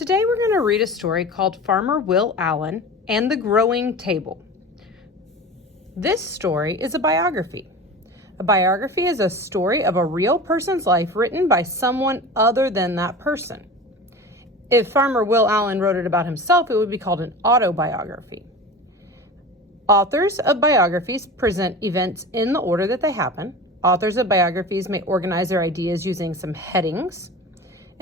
Today we're going to read a story called Farmer Will Allen and the Growing Table. This story is a biography. A biography is a story of a real person's life written by someone other than that person. If Farmer Will Allen wrote it about himself, it would be called an autobiography. Authors of biographies present events in the order that they happen. Authors of biographies may organize their ideas using some headings.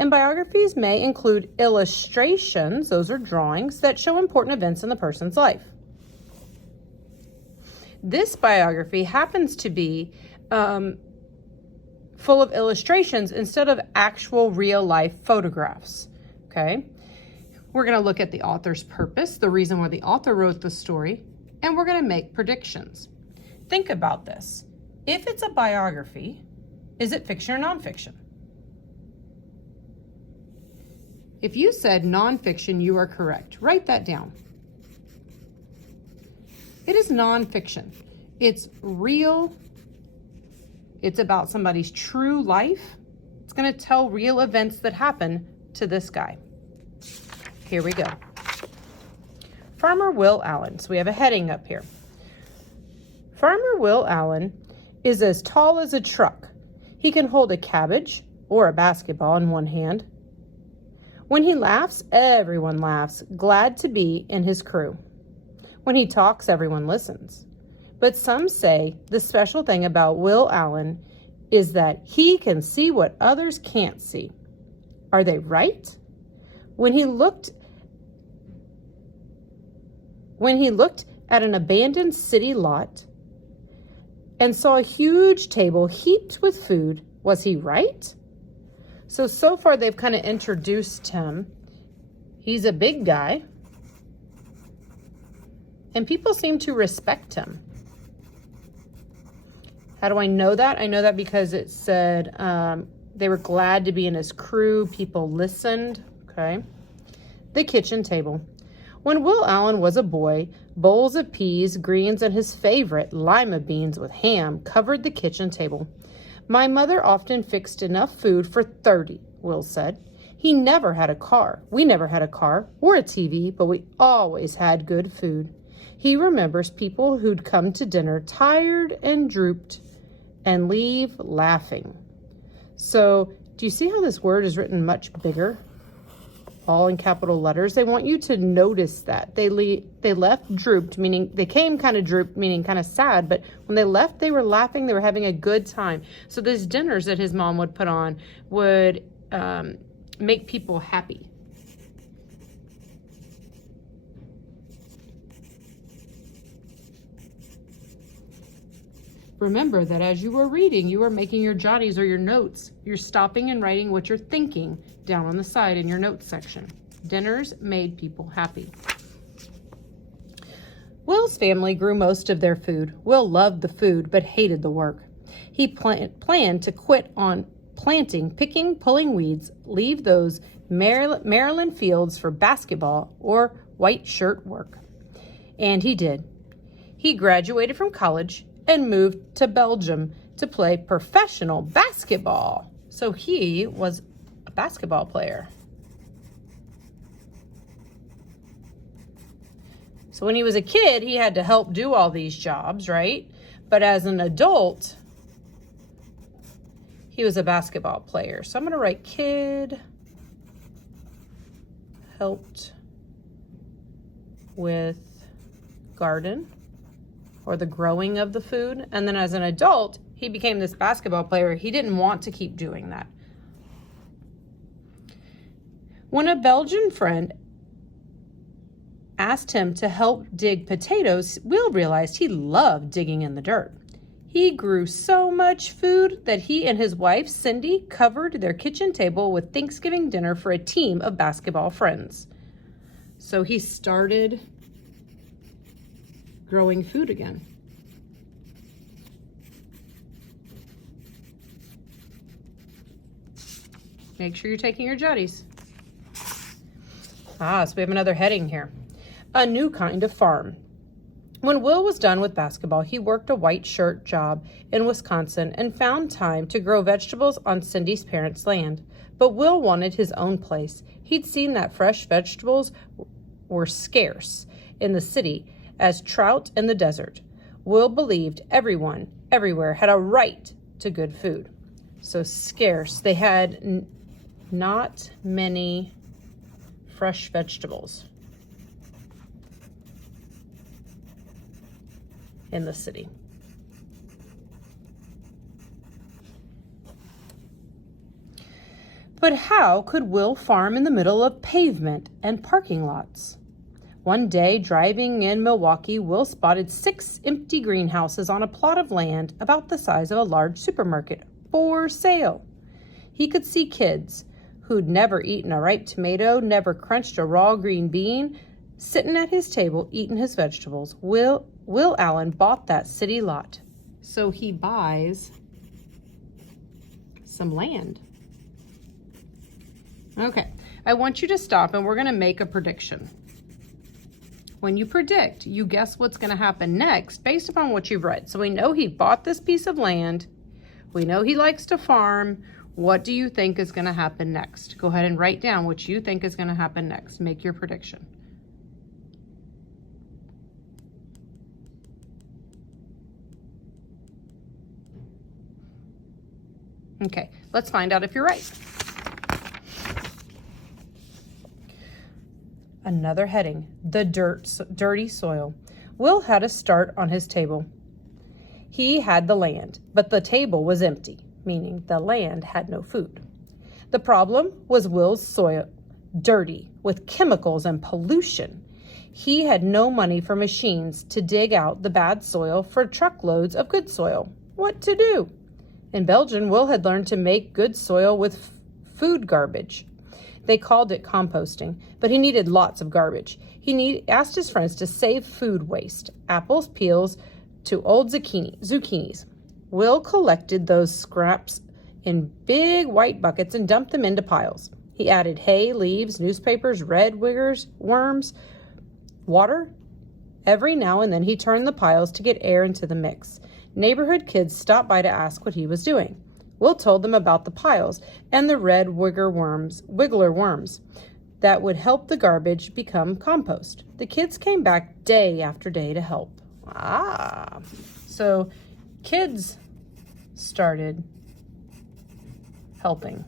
And biographies may include illustrations, those are drawings, that show important events in the person's life. This biography happens to be full of illustrations instead of actual real-life photographs, okay? We're going to look at the author's purpose, the reason why the author wrote the story, and we're going to make predictions. Think about this. If it's a biography, is it fiction or nonfiction? If you said nonfiction, you are correct. Write that down. It is nonfiction. It's real. It's about somebody's true life. It's going to tell real events that happen to this guy. Here we go. Farmer Will Allen. So we have a heading up here. Farmer Will Allen is as tall as a truck. He can hold a cabbage or a basketball in one hand. When he laughs, everyone laughs, glad to be in his crew. When he talks, everyone listens. But some say the special thing about Will Allen is that he can see what others can't see. Are they right? When he looked at an abandoned city lot and saw a huge table heaped with food, was he right? So far they've kind of introduced him. He's a big guy. And people seem to respect him. How do I know that? I know that because it said they were glad to be in his crew. People listened. Okay. The kitchen table. When Will Allen was a boy, bowls of peas, greens, and his favorite, lima beans with ham, covered the kitchen table. My mother often fixed enough food for 30, Will said. He never had a car. We never had a car or a TV, but we always had good food. He remembers people who'd come to dinner tired and drooped and leave laughing. So, do you see how this word is written much bigger? All in capital letters. They want you to notice that. They left drooped, meaning they came kind of drooped, meaning kind of sad, but when they left, they were laughing, they were having a good time. So these dinners that his mom would put on would make people happy. Remember that as you are reading, you are making your jotties or your notes. You're stopping and writing what you're thinking down on the side in your notes section. Dinners made people happy. Will's family grew most of their food. Will loved the food, but hated the work. He planned to quit on planting, picking, pulling weeds, leave those Maryland fields for basketball or white shirt work. And he did. He graduated from college and moved to Belgium to play professional basketball. So he was a basketball player. So when he was a kid, he had to help do all these jobs, right? But as an adult, he was a basketball player. So I'm going to write kid helped with garden or the growing of the food. And then as an adult, he became this basketball player. He didn't want to keep doing that. When a Belgian friend asked him to help dig potatoes, Will realized he loved digging in the dirt. He grew so much food that he and his wife, Cindy, covered their kitchen table with Thanksgiving dinner for a team of basketball friends. So he started growing food again. Make sure you're taking your jotties. So we have another heading here. A new kind of farm. When Will was done with basketball, he worked a white shirt job in Wisconsin and found time to grow vegetables on Cindy's parents' land. But Will wanted his own place. He'd seen that fresh vegetables were scarce in the city as trout in the desert. Will believed everyone, everywhere, had a right to good food. So scarce. They had not many fresh vegetables in the city. But how could Will farm in the middle of pavement and parking lots? One day, driving in Milwaukee, Will spotted 6 empty greenhouses on a plot of land about the size of a large supermarket for sale. He could see kids who'd never eaten a ripe tomato, never crunched a raw green bean, sitting at his table eating his vegetables. Will Allen bought that city lot. So he buys some land. Okay, I want you to stop and we're going to make a prediction. When you predict, you guess what's going to happen next based upon what you've read. So we know he bought this piece of land. We know he likes to farm. What do you think is going to happen next? Go ahead and write down what you think is going to happen next. Make your prediction. Okay, let's find out if you're right. Another heading, the dirty soil. Will had a start on his table. He had the land, but the table was empty, meaning the land had no food. The problem was Will's soil, dirty with chemicals and pollution. He had no money for machines to dig out the bad soil for truckloads of good soil. What to do? In Belgium, Will had learned to make good soil with food garbage. They called it composting, but he needed lots of garbage. He asked his friends to save food waste, apples, peels, to old zucchinis. Will collected those scraps in big white buckets and dumped them into piles. He added hay, leaves, newspapers, red wiggers, worms, water. Every now and then he turned the piles to get air into the mix. Neighborhood kids stopped by to ask what he was doing. Will told them about the piles and the red wiggler worms that would help the garbage become compost. The kids came back day after day to help. So kids started helping.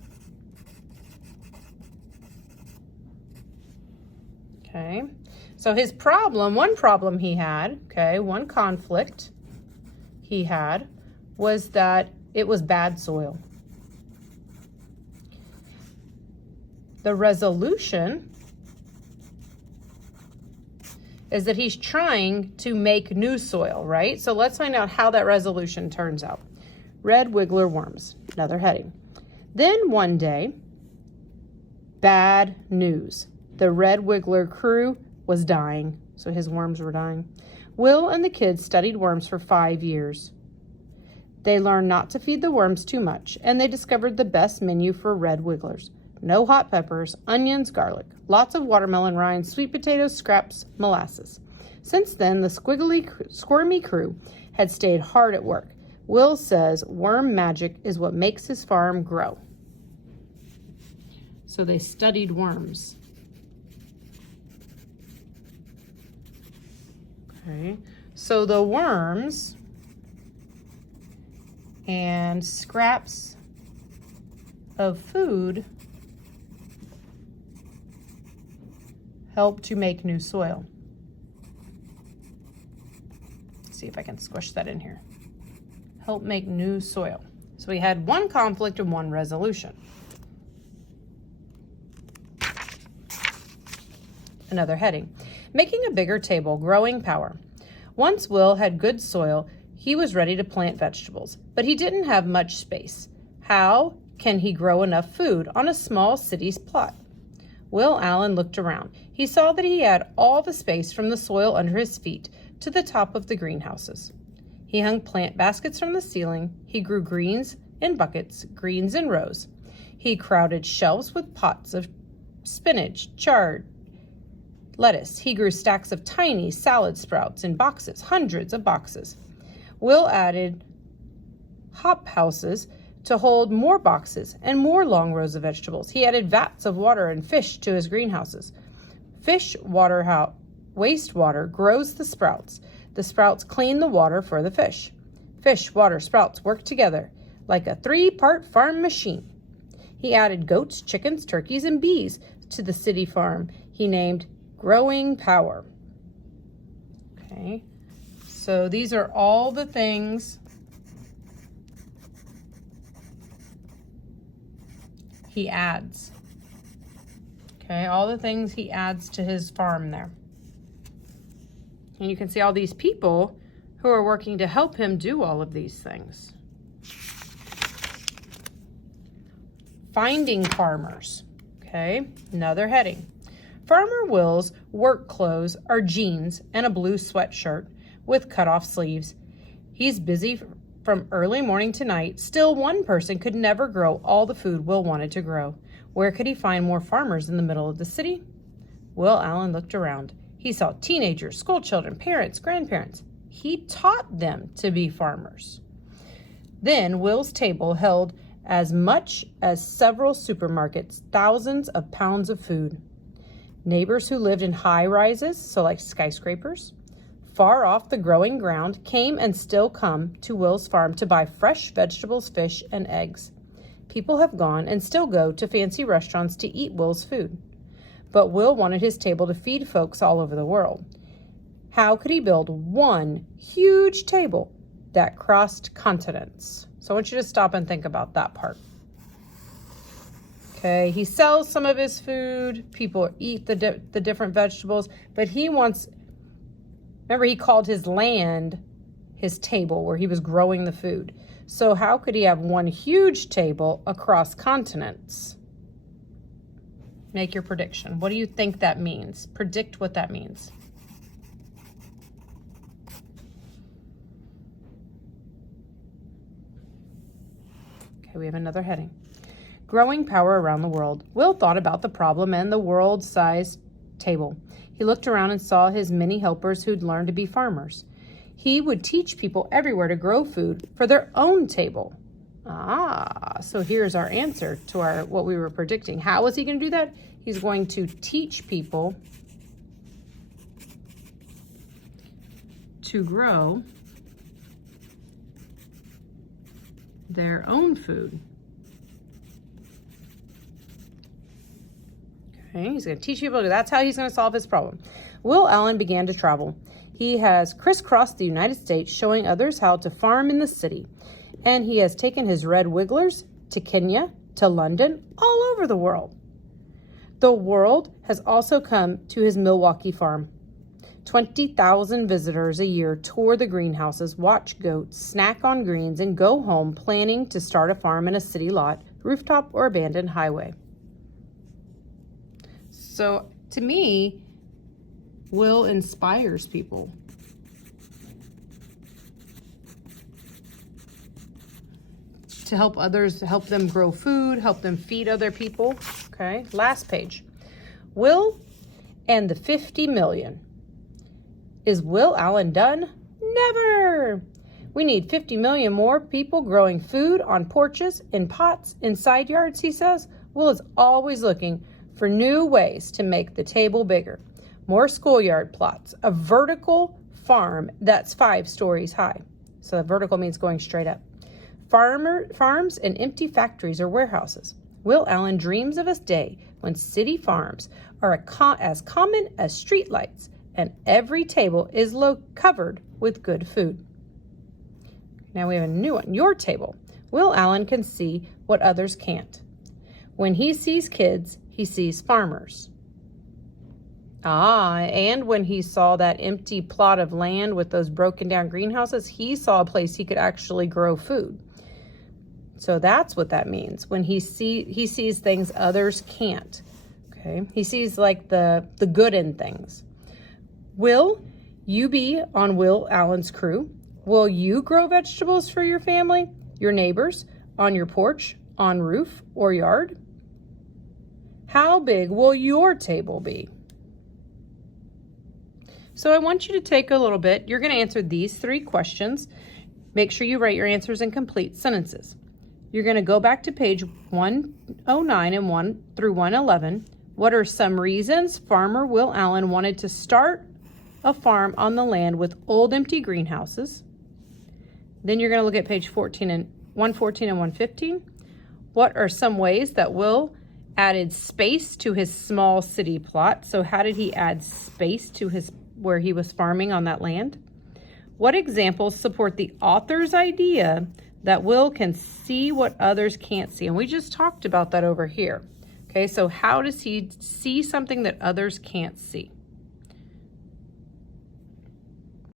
Okay, so his problem, one problem he had, one conflict he had was that it was bad soil. The resolution is that he's trying to make new soil, right? So let's find out how that resolution turns out. Red wiggler worms, another heading. Then one day, bad news. The red wiggler crew was dying, so his worms were dying. Will and the kids studied worms for 5 years. They learned not to feed the worms too much, and they discovered the best menu for red wigglers. No hot peppers, onions, garlic, lots of watermelon rinds, sweet potatoes, scraps, molasses. Since then, the squirmy crew had stayed hard at work. Will says worm magic is what makes his farm grow. So they studied worms. Okay, so the worms and scraps of food help to make new soil. Let's see if I can squish that in here. Help make new soil. So we had one conflict and one resolution. Another heading, making a bigger table, growing power. Once Will had good soil, he was ready to plant vegetables, but he didn't have much space. How can he grow enough food on a small city's plot? Will Allen looked around. He saw that he had all the space from the soil under his feet to the top of the greenhouses. He hung plant baskets from the ceiling. He grew greens in buckets, greens in rows. He crowded shelves with pots of spinach, chard, lettuce. He grew stacks of tiny salad sprouts in boxes, hundreds of boxes. Will added hop houses to hold more boxes and more long rows of vegetables. He added vats of water and fish to his greenhouses. Wastewater grows the sprouts. The sprouts clean the water for the fish. Fish, water, sprouts work together like a 3-part farm machine. He added goats, chickens, turkeys, and bees to the city farm he named Growing Power. Okay, so these are all the things he adds. Okay, all the things he adds to his farm there. And you can see all these people who are working to help him do all of these things. Finding farmers. Okay, another heading. Farmer Will's work clothes are jeans and a blue sweatshirt with cut-off sleeves. He's busy from early morning to night. Still, one person could never grow all the food Will wanted to grow. Where could he find more farmers in the middle of the city? Will Allen looked around. He saw teenagers, school children, parents, grandparents. He taught them to be farmers. Then Will's table held as much as several supermarkets, thousands of pounds of food. Neighbors who lived in high rises, so like skyscrapers, far off the growing ground, came and still come to Will's farm to buy fresh vegetables, fish, and eggs. People have gone and still go to fancy restaurants to eat Will's food. But Will wanted his table to feed folks all over the world. How could he build one huge table that crossed continents? So I want you to stop and think about that part. Okay, he sells some of his food. People eat the different vegetables, but he wants, remember he called his land his table where he was growing the food. So how could he have one huge table across continents? Make your prediction. What do you think that means? Predict what that means. Okay, we have another heading. Growing power around the world. Will thought about the problem and the world-sized table. He looked around and saw his many helpers who'd learned to be farmers. He would teach people everywhere to grow food for their own table. So here's our answer to what we were predicting. How is he going to do that? He's going to teach people to grow their own food. Okay, he's going to teach people. That's how he's going to solve his problem. Will Allen began to travel. He has crisscrossed the United States, showing others how to farm in the city. And he has taken his red wigglers to Kenya, to London, all over the world. The world has also come to his Milwaukee farm. 20,000 visitors a year tour the greenhouses, watch goats, snack on greens, and go home planning to start a farm in a city lot, rooftop, or abandoned highway. So to me, Will inspires people. To help others, help them grow food, help them feed other people. Okay, last page. Will and the 50 million. Is Will Allen done? Never! We need 50 million more people growing food on porches, in pots, in side yards, he says. Will is always looking for new ways to make the table bigger. More schoolyard plots, a vertical farm that's 5 stories high. So the vertical means going straight up. Farms and empty factories or warehouses. Will Allen dreams of a day when city farms are as common as streetlights and every table is covered with good food. Now we have a new one. Your table. Will Allen can see what others can't. When he sees kids, he sees farmers. And when he saw that empty plot of land with those broken down greenhouses, he saw a place he could actually grow food. So that's what that means. When he sees things others can't. Okay, he sees like the good in things. Will you be on Will Allen's crew? Will you grow vegetables for your family, your neighbors, on your porch, on roof, or yard? How big will your table be? So I want you to take a little bit. You're going to answer these 3 questions. Make sure you write your answers in complete sentences. You're going to go back to page 109 and 1 through 111. What are some reasons Farmer Will Allen wanted to start a farm on the land with old empty greenhouses? Then you're going to look at page 114 and 115. What are some ways that Will added space to his small city plot? So how did he add space to where he was farming on that land? What examples support the author's idea that Will can see what others can't see? And we just talked about that over here. Okay, so how does he see something that others can't see?